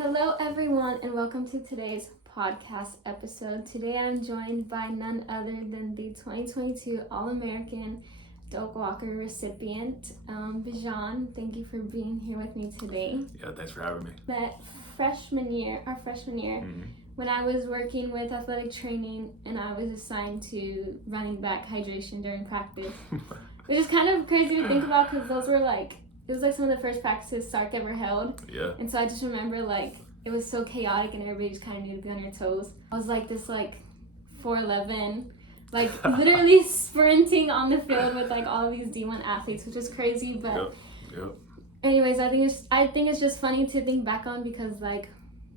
Hello, everyone, and welcome to today's podcast episode. Today, I'm joined by none other than the 2022 All-American Doak Walker recipient, Bijan. Thank you for being here with me today. Yeah, thanks for having me. Our freshman year, when I was working with athletic training and I was assigned to running back hydration during practice, which is kind of crazy to think about because it was like some of the first practices Sark ever held. Yeah. And so I just remember it was so chaotic and everybody just kind of knew to be on their toes. I was like this 4'11", literally sprinting on the field with all of these D1 athletes, which was crazy. But Yep. anyways, I think it's just funny to think back on because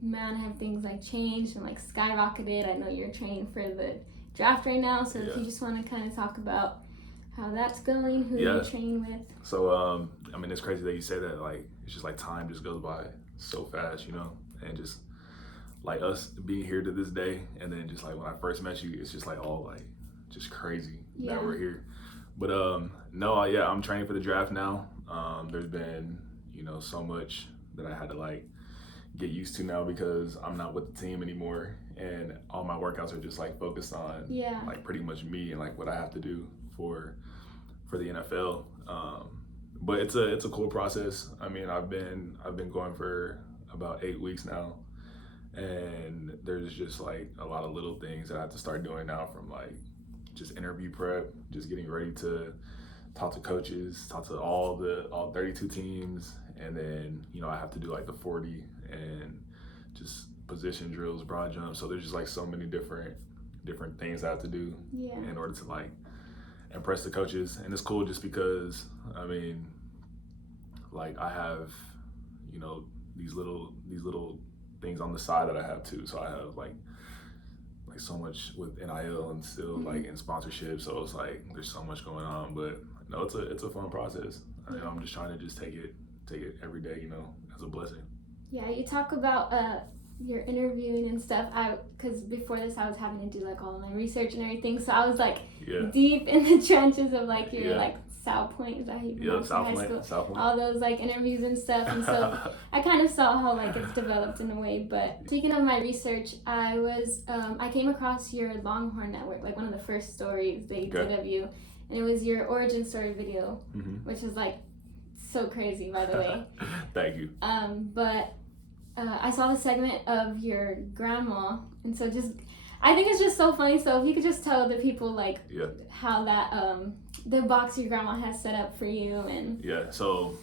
man, have things changed and skyrocketed. I know you're training for the draft right now, so if you just want to kind of talk about how that's going, who you train with. So, it's crazy that you say that. It's just time just goes by so fast, and just us being here to this day, and then just when I first met you, it's just all just crazy that we're here. But I'm training for the draft now. There's been so much that I had to get used to now because I'm not with the team anymore, and all my workouts are just focused on pretty much me and what I have to do for the NFL. But it's a cool process. I've been going for about 8 weeks now, and there's just a lot of little things that I have to start doing now, from just interview prep, just getting ready to talk to coaches, talk to all 32 teams, and then I have to do the 40 and just position drills, broad jumps. So there's just so many different things I have to do in order to impress the coaches. And it's cool just because I have these little things on the side that I have too. So I have so much with NIL and still in sponsorship. So it's there's so much going on, but no, it's a fun process. I'm just trying to just take it every day, as a blessing. Yeah, you talk about your interviewing and stuff. Because before this, I was having to do all of my research and everything. So I was deep in the trenches of your South Point, is that how you pronounce it? South Point. All those interviews and stuff. And so I kind of saw how it's developed in a way. But speaking of my research, I came across your Longhorn Network, one of the first stories they did of you, and it was your origin story video, which is so crazy, by the way. Thank you. But I saw the segment of your grandma, and so I think it's just so funny. So if you could just tell the people how that the box your grandma has set up for you. And so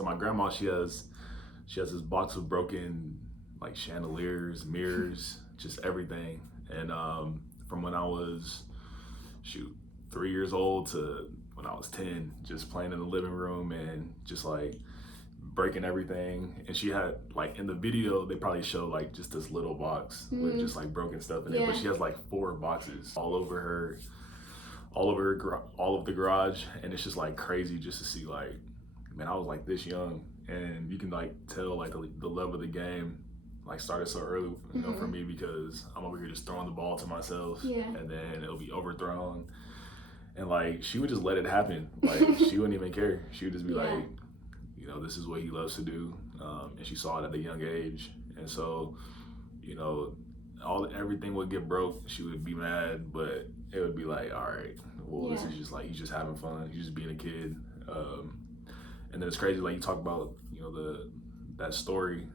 my grandma, she has this box of broken chandeliers, mirrors, just everything. And from when I was 3 years old to when I was 10, just playing in the living room and just breaking everything. And she had in the video they probably show just this little box with just broken stuff in it, but she has 4 boxes all over all of the garage. And it's just crazy just to see man, I was this young, and you can tell the level of the game started so early, for me, because I'm over here just throwing the ball to myself, and then it'll be overthrown, and she would just let it happen. She wouldn't even care. She would just be this is what he loves to do, and she saw it at a young age. And so everything would get broke, she would be mad, but it would be all right, well, this is just he's just having fun, he's just being a kid. And then it's crazy, you talk about that story.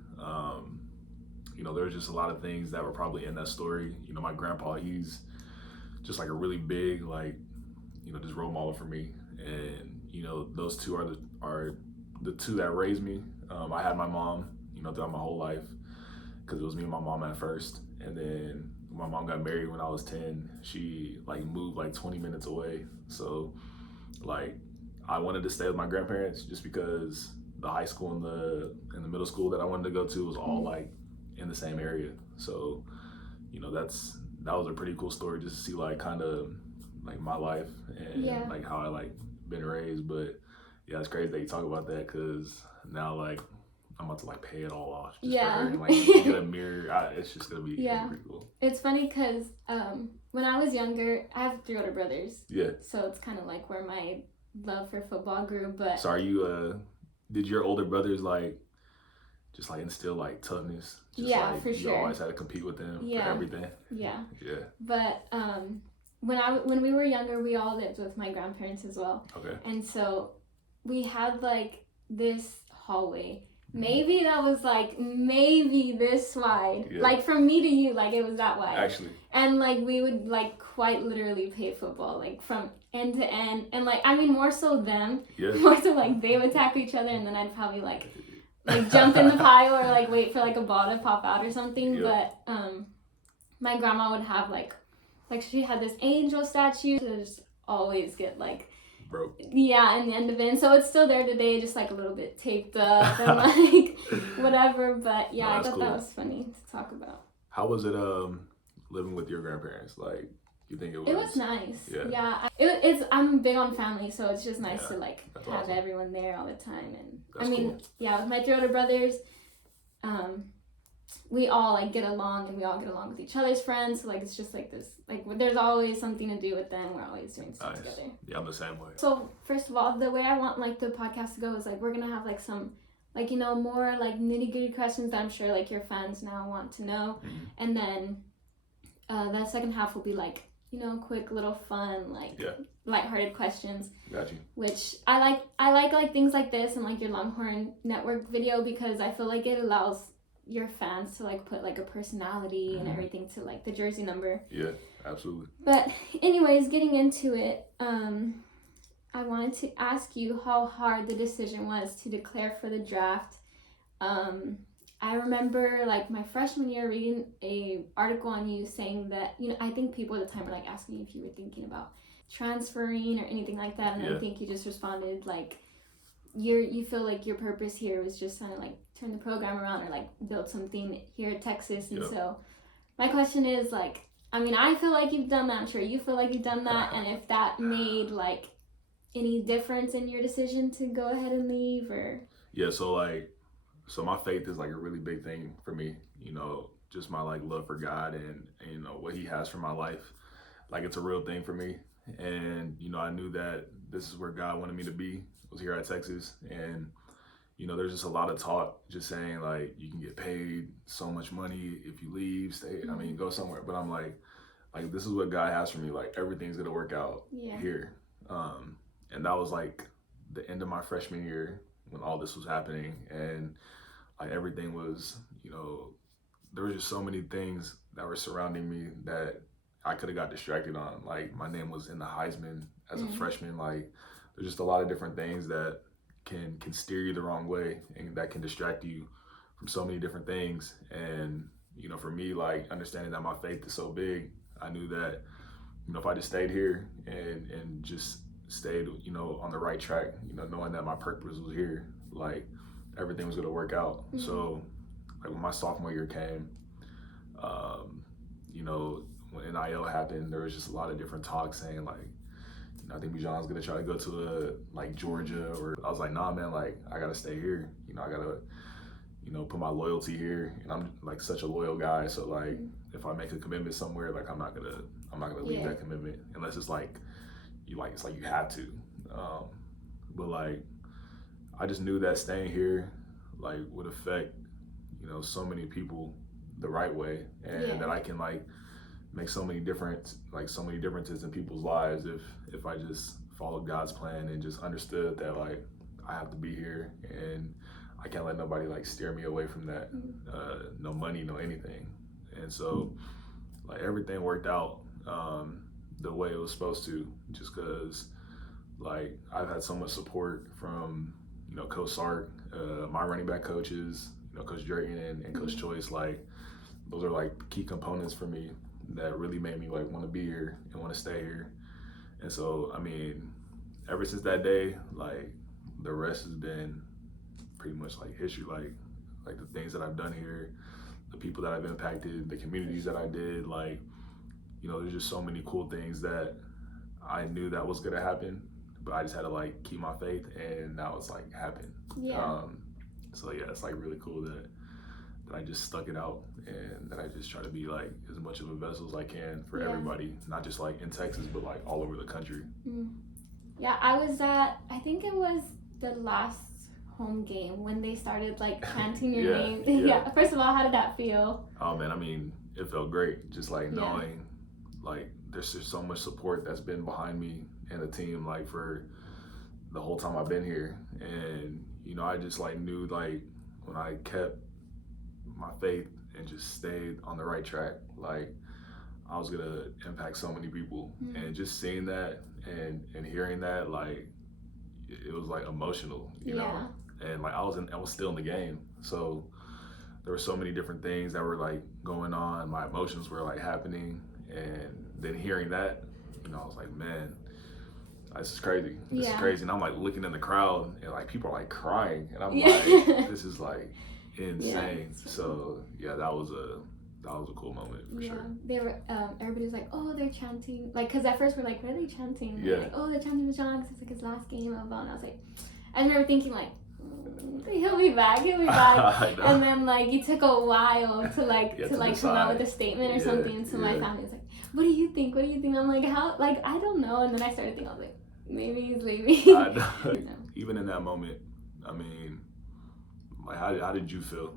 There was just a lot of things that were probably in that story. My grandpa, he's just a really big just role model for me. And those two are the two that raised me. I had my mom throughout my whole life, because it was me and my mom at first, and then when my mom got married when I was 10, she moved 20 minutes away. So I wanted to stay with my grandparents just because the high school and the middle school that I wanted to go to was all in the same area. So that was a pretty cool story, just to see kind of my life and how I been raised. But yeah, it's crazy that you talk about that, because now I'm about to pay it all off just for her, and get a mirror. It's just gonna be pretty cool. It's funny because when I was younger, I have 3 older brothers. Yeah. So it's kind of where my love for football grew. But so are you? Did your older brothers just like instill like toughness. Just Yeah, like for you sure. always had to compete with them Yeah. for everything. Yeah. Yeah. But when we were younger, we all lived with my grandparents as well. Okay. And so we had like this hallway. Maybe that was like maybe this wide. Yeah. Like from me to you, like it was that wide. Actually. And like we would like quite literally play football like from end to end. And like I mean more so them. Yeah. More so like they would tackle each other and then I'd probably like jump in the pile or like wait for like a ball to pop out or something. Yep. But my grandma would have like she had this angel statue to just always get like broke. Yeah, in the end of it. And so it's still there today, just like a little bit taped up and like whatever. But yeah, I thought that was funny to talk about. How was it living with your grandparents? Like, you think it was? It was nice. Yeah. It's I'm big on family, so it's just nice to like have awesome. everyone there all the time. And That's I mean, cool. Yeah, with my 3 older brothers, we all like get along and we all get along with each other's friends. So like it's just like this, like there's always something to do with them. We're always doing stuff together. Yeah, I'm the same way. So first of all, the way I want like the podcast to go is like we're gonna have like some like more like nitty gritty questions that I'm sure like your fans now want to know, and then the second half will be like quick little fun like lighthearted questions. Got you. Which I like things like this and like your Longhorn Network video because I feel like it allows your fans to like put like a personality and everything to like the jersey number. Yeah, absolutely. But anyways, getting into it, I wanted to ask you how hard the decision was to declare for the draft. I remember like my freshman year reading a article on you saying that I think people at the time were like asking you if you were thinking about transferring or anything like that, and I think you just responded like you feel like your purpose here was just kind of like turn the program around or like build something here at Texas. And so my question is like, I mean, I feel like you've done that. I'm sure you feel like you've done that. And if that made like any difference in your decision to go ahead and leave or. Yeah. So my faith is like a really big thing for me, just my like love for God and what he has for my life. Like it's a real thing for me. And, I knew that this is where God wanted me to be. Was here at Texas, and there's just a lot of talk just saying like you can get paid so much money if you leave, stay, I mean go somewhere, but I'm like this is what God has for me, like everything's gonna work out here. And that was like the end of my freshman year when all this was happening, and like everything was, there were just so many things that were surrounding me that I could have got distracted on. Like my name was in the Heisman as a freshman, like there's just a lot of different things that can steer you the wrong way and that can distract you from so many different things. And, for me, like understanding that my faith is so big, I knew that, if I just stayed here and just stayed, on the right track, knowing that my purpose was here, like everything was going to work out. So like when my sophomore year came, when NIL happened, there was just a lot of different talks saying like, I think Bijan's gonna try to go to like Georgia, or I was like, nah, man, like I gotta stay here. I gotta, put my loyalty here, and I'm like such a loyal guy. So like, if I make a commitment somewhere, like I'm not gonna leave that commitment unless it's like it's like you have to. But like, I just knew that staying here like would affect, so many people the right way, and that I can like make so many differences in people's lives if I just followed God's plan and just understood that like I have to be here and I can't let nobody like steer me away from that. No money, no anything. And so like everything worked out the way it was supposed to, just because like I've had so much support from Coach Sark, my running back coaches, Coach Drayton and Coach Choice. Like those are like key components for me that really made me like want to be here and want to stay here. And so, I mean, ever since that day, like the rest has been pretty much like history, like the things that I've done here, the people that I've impacted, the communities that I did, like, there's just so many cool things that I knew that was going to happen, but I just had to like keep my faith, and now it's like happened. So yeah, it's like really cool that I just stuck it out, and that I just try to be like as much of a vessel as I can for everybody, not just like in Texas, but like all over the country. Yeah, I was at, I think it was the last home game when they started like chanting your Yeah, name? yeah. First of all, how did that feel? Oh man, I mean, it felt great. Just like knowing, like there's just so much support that's been behind me and the team, like for the whole time I've been here. And you know, I just like knew like when I kept my faith and just stayed on the right track, like I was gonna impact so many people. And just seeing that and hearing that, like it was like emotional, you know. And like I was still in the game, so there were so many different things that were like going on. My emotions were like happening, and then hearing that, you know, I was like, man, this is crazy. This is crazy. And I'm like looking in the crowd, and like people are like crying, and I'm like, this is like insane. So yeah, that was a cool moment for sure. They were everybody was like, oh, they're chanting, like, because at first we're like, what are they chanting? Yeah. Like, oh, they're chanting Bijan because it's like his last game of and I was like, I remember thinking like, he'll be back. And then like it took a while to like come out with a statement or something. So my family was like, what do you think? I'm like, how? Like, I don't know. And then I started thinking, I was like, maybe he's leaving. I know. Even in that moment, I mean, like how did you feel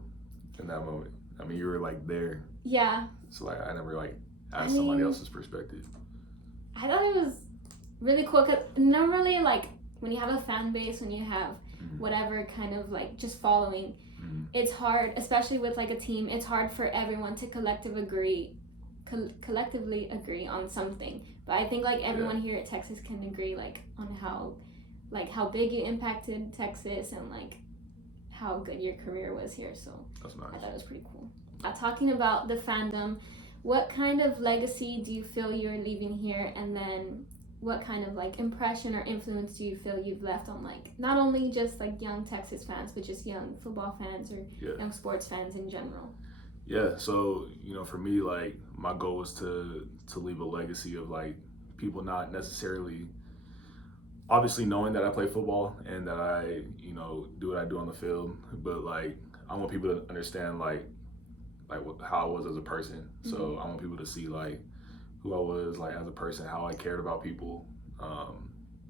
in that moment? I mean, you were like there. Yeah. So like I never like asked somebody else's perspective. I thought it was really cool because normally like when you have a fan base, when you have whatever kind of like just following, it's hard, especially with like a team, it's hard for everyone to collectively agree on something. But I think like everyone here at Texas can agree like on how big you impacted Texas and like how good your career was here. So that's nice. I thought it was pretty cool. Talking about the fandom, what kind of legacy do you feel you're leaving here, and then what kind of like impression or influence do you feel you've left on like not only just like young Texas fans, but just young football fans or young sports fans in general? Yeah, so you know, for me, like my goal was to leave a legacy of like people not necessarily obviously knowing that I play football and that I, you know, do what I do on the field, but like I want people to understand like how I was as a person. So I want people to see like who I was like as a person, how I cared about people,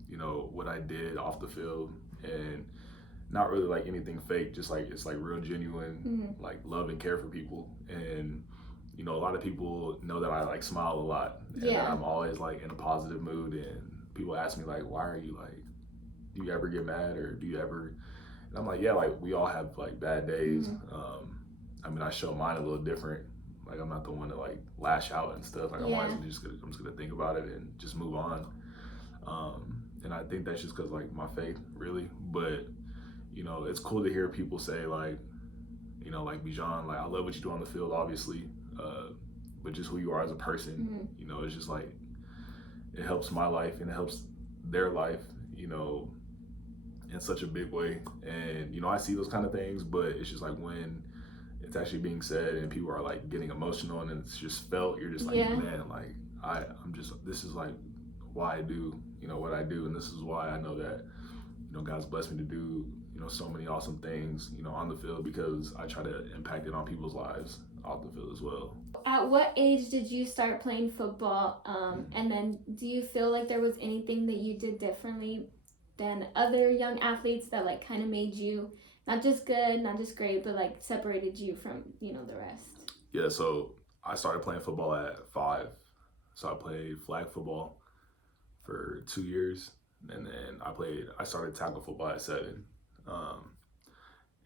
you know, what I did off the field, and not really like anything fake, just like it's like real genuine like love and care for people. And you know, a lot of people know that I like smile a lot and that I'm always like in a positive mood, and people ask me like, why are you like, do you ever get mad or do you ever, and I'm like, yeah, like we all have like bad days. I mean, I show mine a little different. Like I'm not the one to like lash out and stuff. Like I'm always I'm just gonna think about it and just move on. And I think that's just because like my faith, really. But you know, it's cool to hear people say like, you know, like Bijan, like I love what you do on the field, obviously, but just who you are as a person. You know, it's just like it helps my life and it helps their life. You know, in such a big way. And you know, I see those kind of things, but it's just like when it's actually being said and people are like getting emotional and it's just felt, you're just like, man, like I'm just, this is like why I do, you know, what I do, and this is why I know that, you know, God's blessed me to do, you know, so many awesome things, you know, on the field, because I try to impact it on people's lives off the field as well. At what age did you start playing football? And then do you feel like there was anything that you did differently than other young athletes that like kind of made you not just good, not just great, but like separated you from, you know, the rest? Yeah, so I started playing football at 5. So I played flag football for 2 years, and then I started tackle football at 7.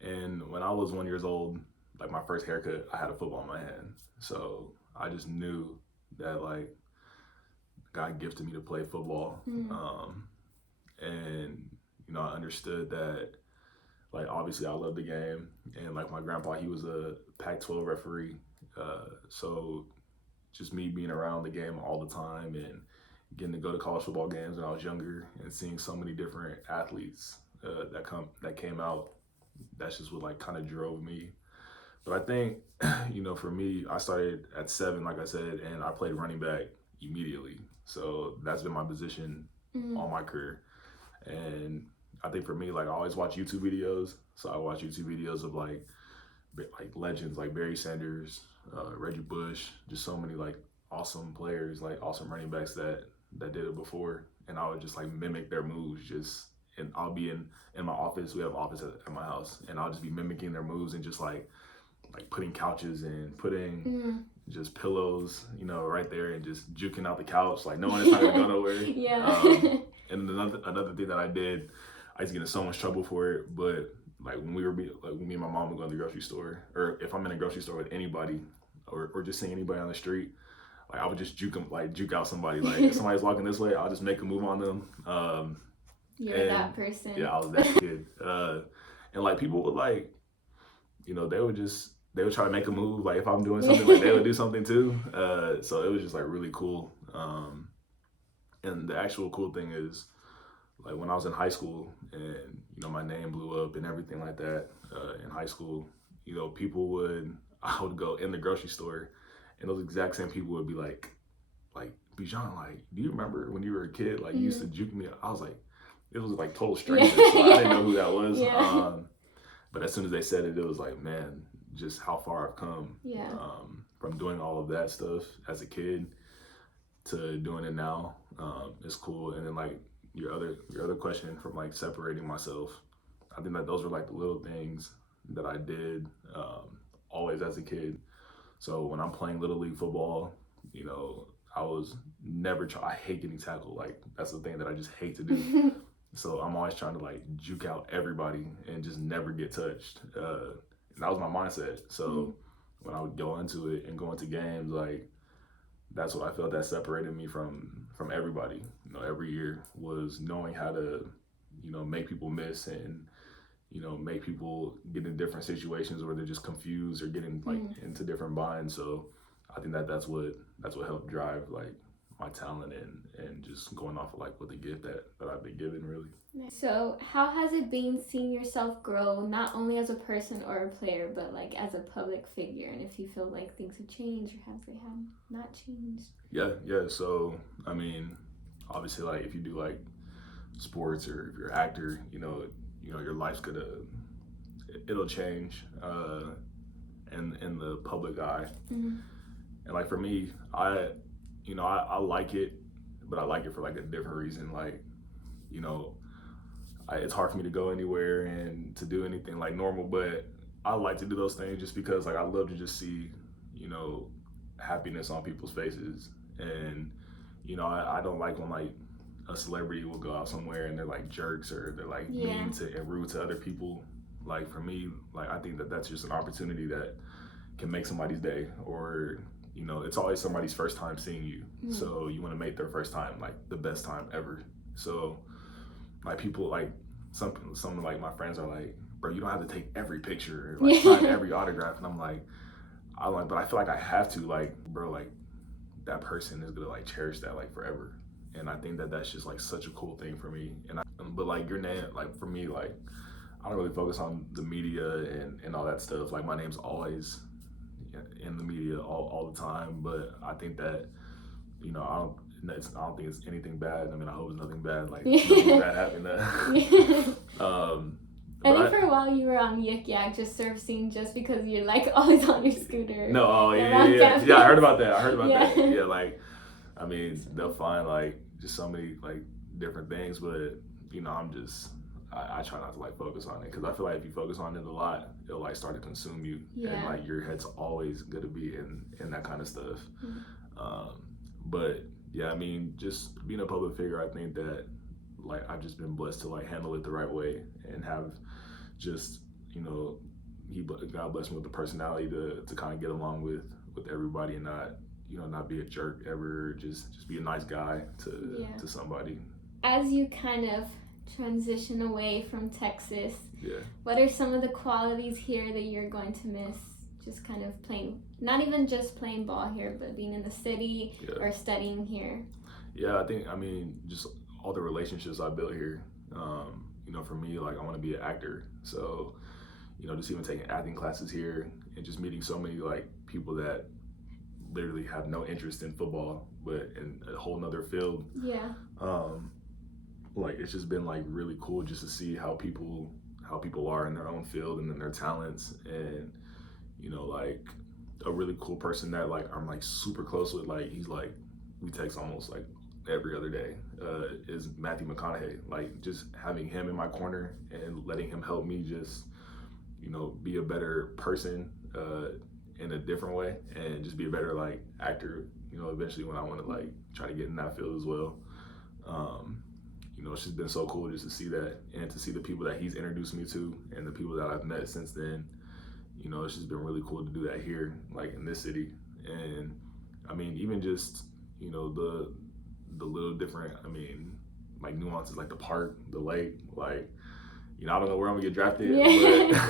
And when I was 1 year old, like my first haircut, I had a football in my hand. So I just knew that like God gifted me to play football. And, you know, I understood that like obviously I love the game, and like my grandpa, he was a Pac-12 referee. So just me being around the game all the time and getting to go to college football games when I was younger and seeing so many different athletes that came out, that's just what like kind of drove me. But I think, you know, for me, I started at 7, like I said, and I played running back immediately. So that's been my position all my career. And I think for me, like I always watch YouTube videos. So I watch YouTube videos of like legends like Barry Sanders, Reggie Bush, just so many like awesome players, like awesome running backs that did it before. And I would just like mimic their moves just and I'll be in my office. We have an office at my house, and I'll just be mimicking their moves and just like putting couches and putting just pillows, you know, right there, and just juking out the couch. Like, no one is not gonna go nowhere. Yeah. And another thing that I did, I used to get in so much trouble for it, but like when me and my mom would go to the grocery store, or if I'm in a grocery store with anybody, or just seeing anybody on the street, like I would just juke out somebody. Like if somebody's walking this way, I'll just make a move on them. You're that person. Yeah, I was that kid. And like people would like, you know, they would try to make a move. Like if I'm doing something, like they would do something too. So it was just like really cool. And the actual cool thing is, like when I was in high school and, you know, my name blew up and everything like that, in high school, you know, I would go in the grocery store and those exact same people would be like, Bijan, like, do you remember when you were a kid, like you used to juke me? I was like, it was like total strangers, so I didn't know who that was. Yeah. But as soon as they said it, it was like, man, just how far I've come. Yeah. From doing all of that stuff as a kid to doing it now. It's cool. And then like your other question from like separating myself, I think that those were like the little things that I did always as a kid. So when I'm playing Little League football, you know, I was never I hate getting tackled. Like that's the thing that I just hate to do. So I'm always trying to like juke out everybody and just never get touched. And that was my mindset. So when I would go into it and go into games, like that's what I felt that separated me from everybody. You know, every year was knowing how to, you know, make people miss and, you know, make people get in different situations where they're just confused or getting like into different binds. So I think that's what helped drive like my talent and just going off of like what the gift that I've been given really. So how has it been seeing yourself grow, not only as a person or a player, but like as a public figure, and if you feel like things have changed or have they have not changed? Yeah. So I mean, obviously, like if you do like sports or if you're an actor, you know your life's it'll change in the public eye. And like for me, I like it, but I like it for like a different reason. Like, you know, it's hard for me to go anywhere and to do anything like normal, but I like to do those things just because like I love to just see, you know, happiness on people's faces. And, you know, I don't like when like a celebrity will go out somewhere and they're like jerks or they're like mean to and rude to other people. Like for me, like I think that's just an opportunity that can make somebody's day, or you know, it's always somebody's first time seeing you. So you want to make their first time like the best time ever. So like people like some like my friends are like, bro, you don't have to take every picture or like sign every autograph. And I'm like, but I feel like I have to, like, bro, like that person is gonna like cherish that like forever. And I think that's just like such a cool thing for me. But like your name, like for me, like I don't really focus on the media and all that stuff. Like my name's always in the media all the time. But I think that, you know, I don't think it's anything bad. I mean, I hope it's nothing bad. Like nothing bad happened. I think for a while you were on Yik Yak just servicing just because you're like always on your scooter. No, yeah. I heard about that. Yeah, like, I mean, they'll find like just so many like different things, but you know, I try not to like focus on it because I feel like if you focus on it a lot, it'll like start to consume you, and like your head's always gonna be in that kind of stuff. But yeah, I mean, just being a public figure, I think that like I've just been blessed to like handle it the right way and have just, you know, God bless me with the personality to kind of get along with everybody and not be a jerk ever. Just be a nice guy to somebody. As you kind of transition away from Texas, what are some of the qualities here that you're going to miss? Just kind of playing, not even just playing ball here, but being in the city or studying here. Yeah, I mean, just all the relationships I built here. You know, for me, like I want to be an actor, so you know, just even taking acting classes here and just meeting so many like people that literally have no interest in football, but in a whole nother field. Yeah. Like it's just been like really cool just to see how people are in their own field and in their talents, and you know, like a really cool person that like I'm like super close with. Like he's like we text almost like every other day is Matthew McConaughey. Like just having him in my corner and letting him help me just, you know, be a better person in a different way and just be a better like actor, you know, eventually when I want to like try to get in that field as well. You know, it's just been so cool just to see that and to see the people that he's introduced me to and the people that I've met since then. You know, it's just been really cool to do that here, like in this city. And I mean, even just, you know, the little different, I mean, like nuances, like the park, the lake, like, you know, I don't know where I'm gonna get drafted,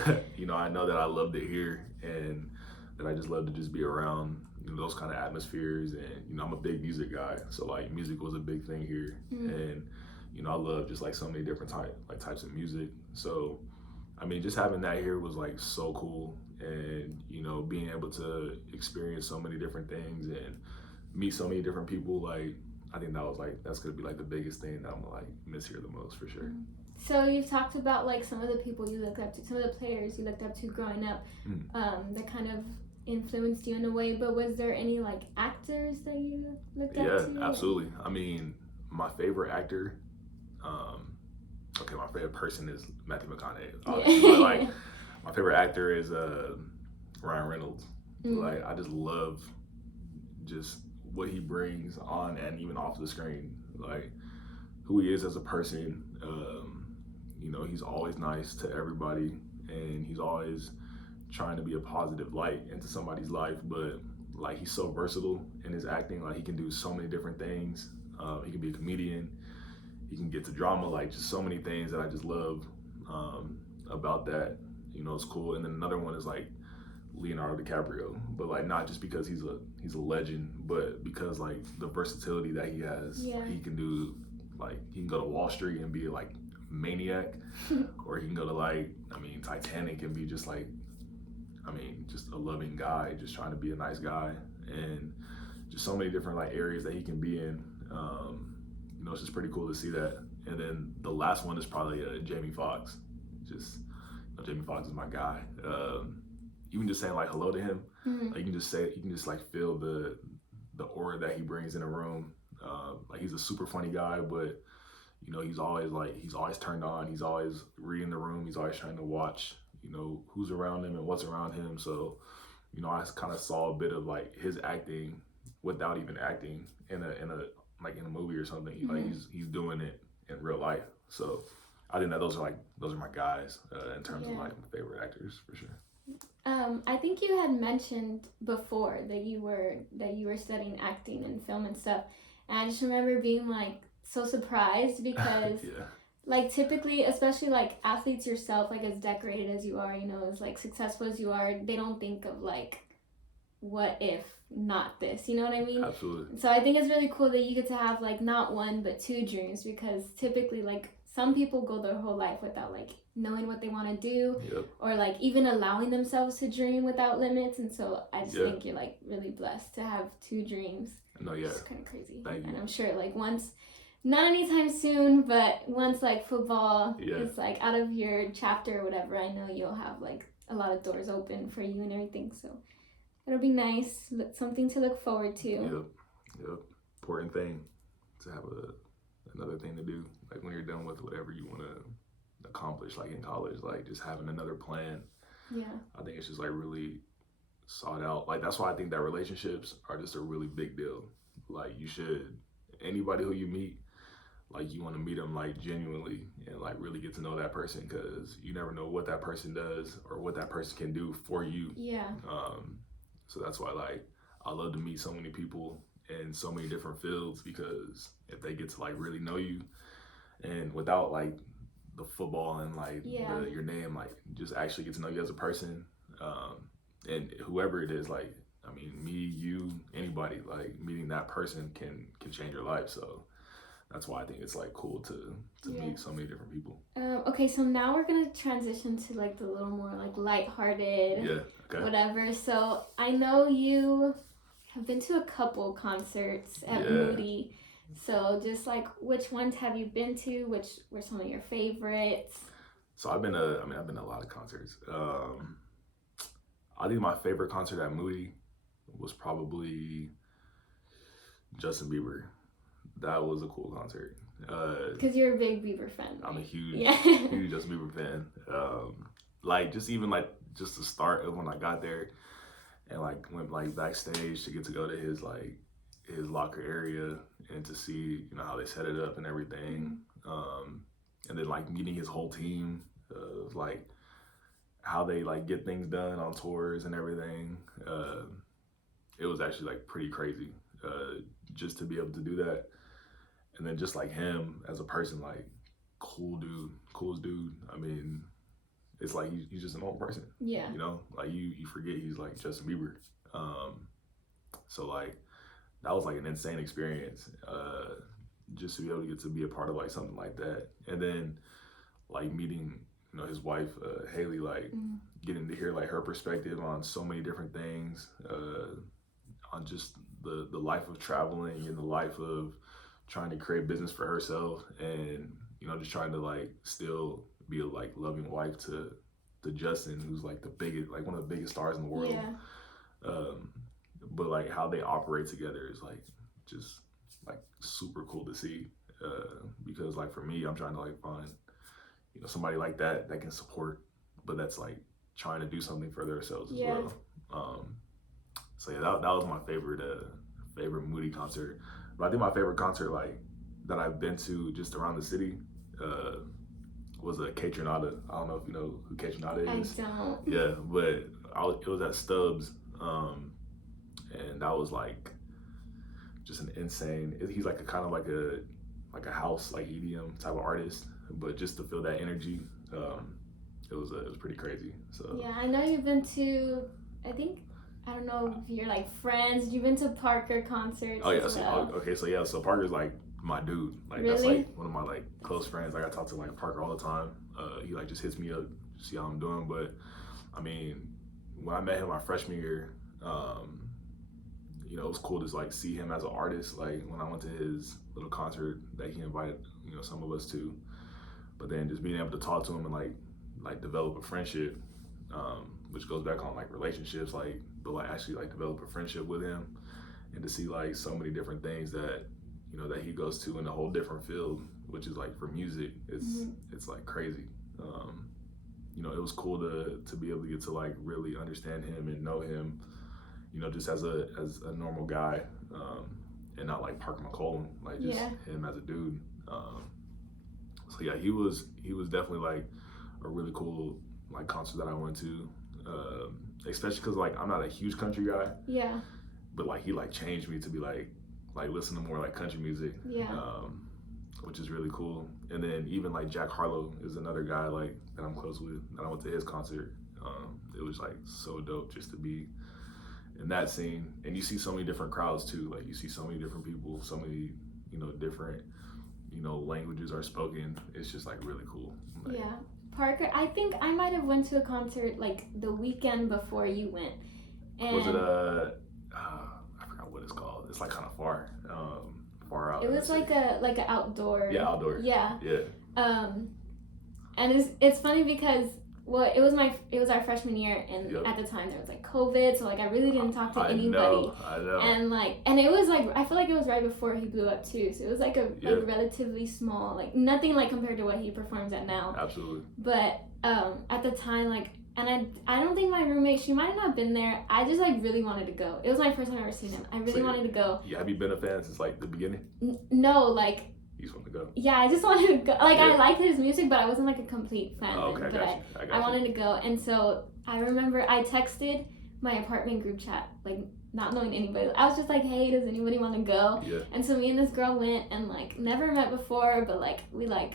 but you know, I know that I loved it here and that I just love to just be around, you know, those kind of atmospheres. And, you know, I'm a big music guy, so like music was a big thing here. And, you know, I love just like so many different types of music. So, I mean, just having that here was like so cool. And, you know, being able to experience so many different things and meet so many different people, like, I think that's gonna be like the biggest thing that I'm gonna like miss here the most for sure. So you've talked about like some of the people you looked up to, some of the players you looked up to growing up, that kind of influenced you in a way, but was there any like actors that you looked up to? Yeah, absolutely. I mean, my favorite actor, my favorite person is Matthew McConaughey. But like, my favorite actor is Ryan Reynolds. Like, I just love just what he brings on and even off the screen. Like, who he is as a person. You know, he's always nice to everybody, and he's always trying to be a positive light into somebody's life. But like, he's so versatile in his acting. Like, he can do so many different things. He can be a comedian. He can get to drama, like just so many things that I just love about that. You know, it's cool. And then another one is like Leonardo DiCaprio, but like not just because he's a legend, but because like the versatility that he has. He can do like, he can go to Wall Street and be like maniac, or he can go to like, I mean, Titanic and be just like, I mean, just a loving guy, just trying to be a nice guy, and just so many different like areas that he can be in. You know, it's just pretty cool to see that. And then the last one is probably Jamie Foxx. Just, you know, Jamie Foxx is my guy. Even just saying like hello to him, like you can just like feel the aura that he brings in a room. Like, he's a super funny guy, but you know, he's always turned on. He's always reading the room. He's always trying to watch, you know, who's around him and what's around him. So, you know, I kind of saw a bit of like his acting without even acting in a movie or something. Like, he's doing it in real life. So I think that those are my guys in terms of like my favorite actors for sure. I think you had mentioned before that you were studying acting and film and stuff, and I just remember being like so surprised because like typically, especially like athletes yourself, like as decorated as you are, you know, as like successful as you are, they don't think of like, what if not this, you know what I mean? Absolutely. So I think it's really cool that you get to have like not one but two dreams, because typically like some people go their whole life without like knowing what they want to do, or like even allowing themselves to dream without limits. And so I just think you're like really blessed to have two dreams. No, It's kind of crazy. Thank you. And I'm sure like once, not anytime soon, but once like football is like out of your chapter or whatever, I know you'll have like a lot of doors open for you and everything. So it'll be nice, something to look forward to. Yep. Important thing to have another thing to do. Like when you're done with whatever you want to accomplish, like in college, like just having another plan. I think it's just like really sought out. Like, that's why I think that relationships are just a really big deal. Like, anybody who you meet, like, you want to meet them like genuinely and like really get to know that person, because you never know what that person does or what that person can do for you. So that's why like I love to meet so many people in so many different fields, because if they get to like really know you, and without like the football and like your name, like just actually get to know you as a person, and whoever it is, like, I mean, me, you, anybody, like meeting that person can change your life. So that's why I think it's like cool to meet so many different people. Okay, so now we're gonna transition to like the little more like lighthearted, whatever. So I know you have been to a couple concerts at Moody. So just like, which ones have you been to? Which were some of your favorites? So I've been to a lot of concerts. I think my favorite concert at Moody was probably Justin Bieber. that was a cool concert. Because you're a big Bieber fan. I'm a huge, yeah. huge Justin Bieber fan. Like just even like just the start of when I got there, and like went like backstage to get to go to his locker area and to see how they set it up and everything. And then like meeting his whole team of like how they like get things done on tours and everything. It was actually like pretty crazy just to be able to do that. And then just like him as a person, like coolest dude. I mean, it's like he's just a normal person. Yeah. Like you forget he's like Justin Bieber. So like that was like an insane experience. Just to be able to get to be a part of like something like that. And then like meeting, his wife, Haley, like getting to hear like her perspective on so many different things, on just the life of traveling and the life of trying to create business for herself, and just trying to like still be a like loving wife to Justin, who's like the biggest, like one of the biggest stars in the world. Yeah. But like how they operate together is like just like super cool to see, because like for me, I'm trying to like find somebody like that can support, but that's like trying to do something for themselves as well. So yeah, that was my favorite Moody concert. But I think my favorite concert like that I've been to just around the city was a K Tronada. I don't know if you know who K Tronada is. I don't. Yeah, but it was at Stubbs, and that was like just an insane. He's like a kind of like a house like EDM type of artist, but just to feel that energy, it was pretty crazy. So yeah, I know you've been to. I don't know if you're like friends. You've been to Parker concerts. Oh yeah, as well. So Parker's like my dude. Like really? That's like one of my like close friends. Like I talk to like Parker all the time. He like just hits me up to see how I'm doing. But I mean, when I met him my freshman year, it was cool to like see him as an artist. Like when I went to his little concert that he invited, some of us to. But then just being able to talk to him and like develop a friendship, which goes back on like relationships, but actually like develop a friendship with him, and to see like so many different things that that he goes to in a whole different field, which is like for music. It's like crazy. It was cool to be able to get to like really understand him and know him, just as a normal guy, and not like Parker McCollum, like just him as a dude. So yeah, he was definitely like a really cool like concert that I went to, especially because like I'm not a huge country guy. Yeah. But like he like changed me to be like listen to more like country music. Yeah. Which is really cool. And then even like Jack Harlow is another guy like that I'm close with, and I went to his concert. It was like so dope just to be in that scene, and you see so many different crowds too. Like you see so many different people, so many different languages are spoken. It's just like really cool. Like, yeah. Parker, I think I might have went to a concert like the weekend before you went. And was it I forgot what it's called. It's like kind of far out. It was like a outdoor. Yeah, outdoor. Yeah. Yeah. And it's funny because it was our freshman year, and at the time there was like COVID, so like I really didn't talk to anybody. I know. And it was like I feel like it was right before he blew up too, so it was like a relatively small, like nothing like compared to what he performs at now. Absolutely. But at the time, like, and I don't think my roommate, she might have not been there. I just like really wanted to go. It was my first time ever seen him. I really wanted to go. Yeah, have you been a fan since like the beginning? No, like. You just want to go? Yeah, I just wanted to go. Like, I liked his music, but I wasn't like a complete fan. Okay, but I wanted to go, and so I remember I texted my apartment group chat, like not knowing anybody. I was just like, "Hey, does anybody want to go?" Yeah. And so me and this girl went, and like never met before, but like we like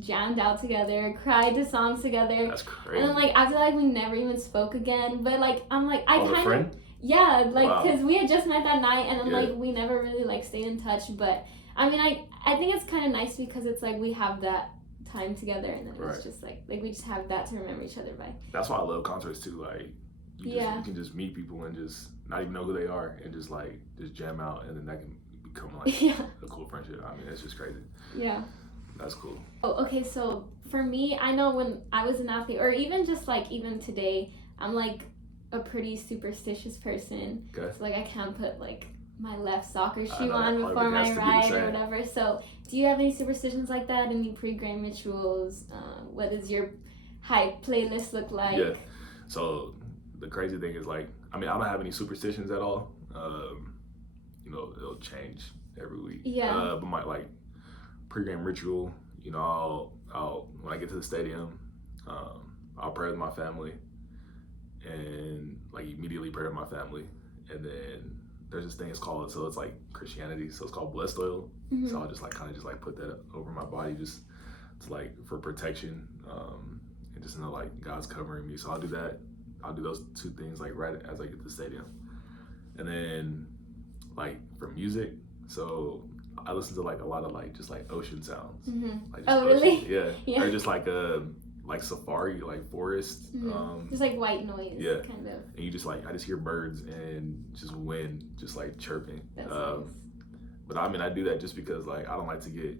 jammed out together, cried to songs together. That's crazy. And then like after like we never even spoke again. But like I'm like I kind of yeah, like because we had just met that night, and then like we never really like stayed in touch, but. I mean, I think it's kind of nice because it's like we have that time together, and then it's just like we just have that to remember each other by. That's why I love concerts too. Like, you can just meet people and just not even know who they are, and just jam out, and then that can become like a cool friendship. I mean, it's just crazy. Yeah. That's cool. Oh, okay. So for me, I know when I was an athlete, or even just like even today, I'm like a pretty superstitious person. Okay. So like I can't put like my left soccer I shoe know, on before everybody my has to be the ride or same. whatever. So, do you have any superstitions like that? Any pregame rituals? What does your hype playlist look like? Yeah. So the crazy thing is, like, I mean, I don't have any superstitions at all. You know, it'll change every week. Yeah. But my like pregame ritual, you know, I'll when I get to the stadium, I'll pray with my family, and like immediately pray with my family, and then there's this thing it's called, so it's like Christianity, so it's called blessed oil. Mm-hmm. So I'll just like kind of just like put that over my body, just to like for protection, and just know like God's covering me. So I'll do that. I'll do those two things like right as I get to the stadium, and then like for music, so I listen to like a lot of like just like ocean sounds. Mm-hmm. Like Oh, ocean. really? Yeah. Yeah. Or just like safari, like forest. Mm-hmm. Just like white noise. Yeah. Kind of. And you just like I just hear birds and just wind just like chirping. That's nice. But I mean I do that just because like I don't like to get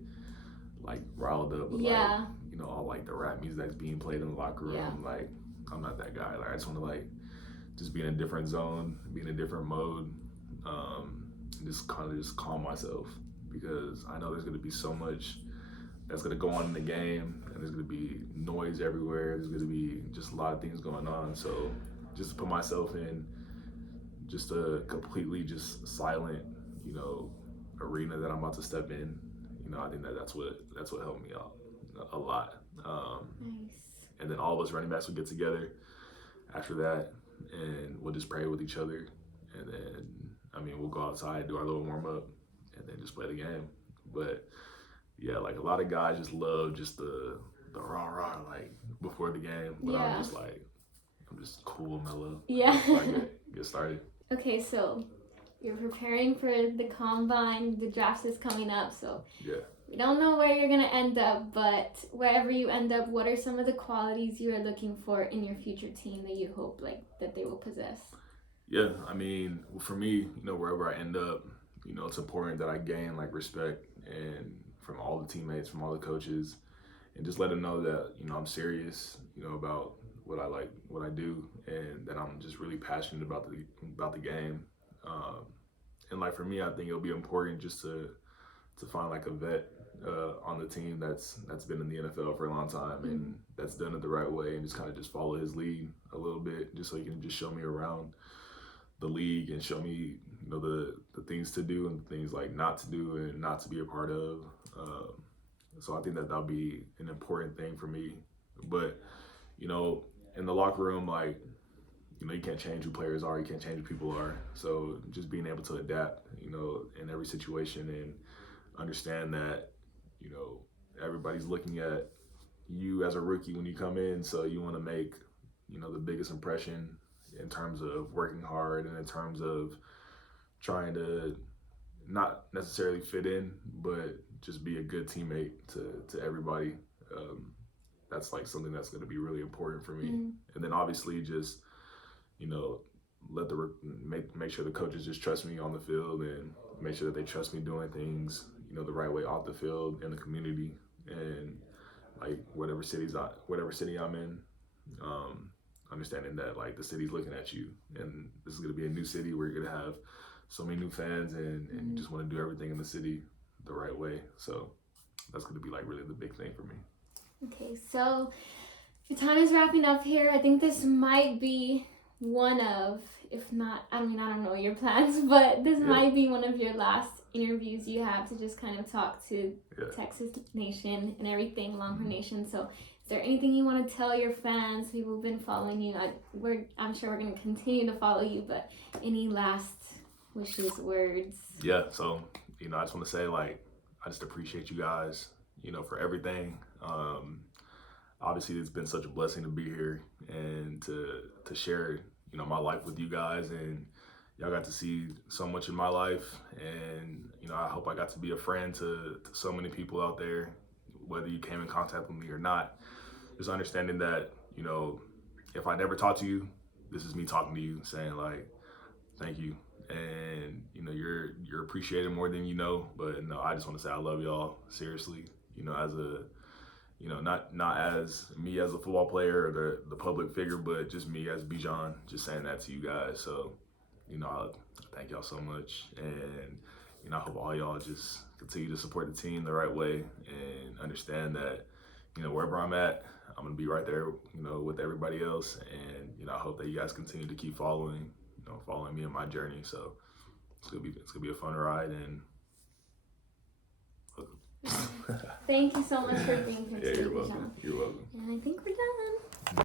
like riled up with Yeah. like, you know, all like the rap music that's being played in the locker room. Yeah. Like I'm not that guy. Like I just want to like just be in a different zone, be in a different mode, and just kind of just calm myself, because I know there's going to be so much that's going to go on in the game, and there's going to be noise everywhere. There's going to be just a lot of things going on. So just to put myself in just a completely just silent, you know, arena that I'm about to step in, you know, I think that's what helped me out a lot. Nice. And then all of us running backs would get together after that, and we'll just pray with each other, and then I mean we'll go outside, do our little warm up, and then just play the game. But yeah, like a lot of guys just love just the rah like before the game, but Yeah. I'm just cool and mellow. Yeah. So I get started. Okay, so you're preparing for the combine. The draft is coming up, so Yeah. we don't know where you're gonna end up, but wherever you end up, what are some of the qualities you are looking for in your future team that you hope like that they will possess? Yeah, I mean, for me, you know, wherever I end up, you know, it's important that I gain like respect and from all the teammates, from all the coaches, and just let them know that, you know, I'm serious, you know, about what I do, and that I'm just really passionate about the game. And like for me, I think it'll be important just to find like a vet on the team that's been in the NFL for a long time and that's done it the right way, and just kind of just follow his lead a little bit, just so he can just show me around the league and show me, you know, the things to do and things like not to do and not to be a part of. So I think that'll be an important thing for me. But, you know, in the locker room, like, you know, you can't change who players are, you can't change who people are. So just being able to adapt, you know, in every situation, and understand that, you know, everybody's looking at you as a rookie when you come in, so you want to make, you know, the biggest impression in terms of working hard and in terms of trying to not necessarily fit in, but just be a good teammate to everybody. That's like something that's going to be really important for me. And then obviously just, you know, make sure the coaches just trust me on the field, and make sure that they trust me doing things, you know, the right way off the field in the community, and like whatever city I'm in, understanding that like the city's looking at you, and this is going to be a new city where you're going to have so many new fans, and you just want to do everything in the city the right way. So that's going to be like really the big thing for me. Okay, so your time is wrapping up here. I think this might be one of, if not, I mean, I don't know your plans, but this might be one of your last interviews you have to just kind of talk to Texas Nation and everything, Longhorn Nation. So is there anything you want to tell your fans, people who've been following you? I'm sure we're going to continue to follow you, but any last wishes, words? Yeah, so, you know, I just want to say, like, I just appreciate you guys, you know, for everything. Obviously, it's been such a blessing to be here and to share, you know, my life with you guys, and y'all got to see so much in my life, and, you know, I hope I got to be a friend to so many people out there, whether you came in contact with me or not. Just understanding that, you know, if I never talked to you, this is me talking to you, saying like, thank you. And, you know, you're appreciated more than you know. But no, I just want to say I love y'all, seriously, you know, as a, you know, not as me as a football player or the public figure, but just me as Bijan, just saying that to you guys. So, you know, I thank y'all so much, and you know, I hope all y'all just continue to support the team the right way and understand that, you know, wherever I'm at, I'm gonna be right there, you know, with everybody else, and you know, I hope that you guys continue to keep following me in my journey. So it's gonna be a fun ride, and thank you so much for being here yeah, today, you're welcome. Bijan. You're welcome. And I think we're done.